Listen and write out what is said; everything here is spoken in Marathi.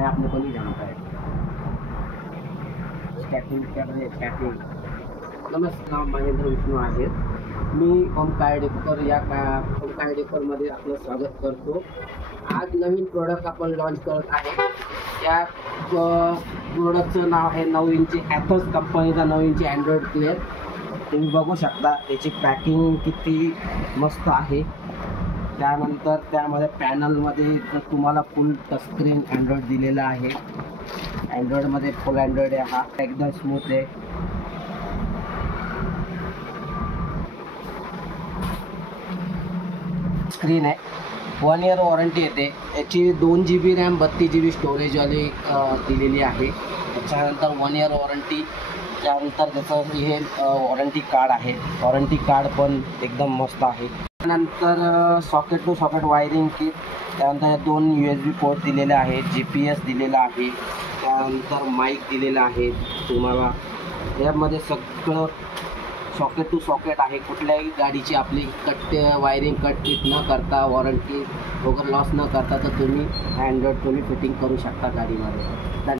नया अपने को नहीं जानता है। स्टॅटिंग कर रहे स्टॅटिंग। नमस्कार, महेंद्र विष्णू आहे मी ओमकार डेकोर या ओमकार डेकोरमध्ये आपलं स्वागत करतो। आज नवीन प्रोडक्ट आपण लॉन्च करत आहे। या प्रोडक्टचं नाव आहे 9 इंची ॲथोस कंपनीचा 9 इंची अँड्रॉइड प्लेअर। तुम्ही बघू शकता त्याची पॅकिंग किती मस्त आहे। त्यानंतर त्यामध्ये पॅनलमध्ये तुम्हाला फुल टचस्क्रीन अँड्रॉइड दिलेला आहे। अँड्रॉइडमध्ये फुल अँड्रॉइड आहे, हा एकदम स्मूथ आहे। स्क्रीन आहे, 1 इयर वॉरंटी येते। याची 2 GB रॅम 32 GB स्टोरेजवाली दिलेली आहे। त्याच्यानंतर 1 इयर वॉरंटी, त्यानंतर त्याचं हे वॉरंटी कार्ड आहे। वॉरंटी कार्ड पण एकदम मस्त आहे। त्यानंतर socket to socket wiring kit, त्यानंतर 2 USB पोर्ट दिलेले आहेत, GPS दिलेला आहे, त्यानंतर माईक दिलेला आहे तुम्हाला। यामध्ये सगळं सॉकेट टू सॉकेट आहे। कुठल्याही गाडीची आपली वायरिंग कट न करता, वॉरंटी वगैरे लॉस न करता तर तुम्ही अँड्रॉइड फिटिंग करू शकता गाडीमध्ये।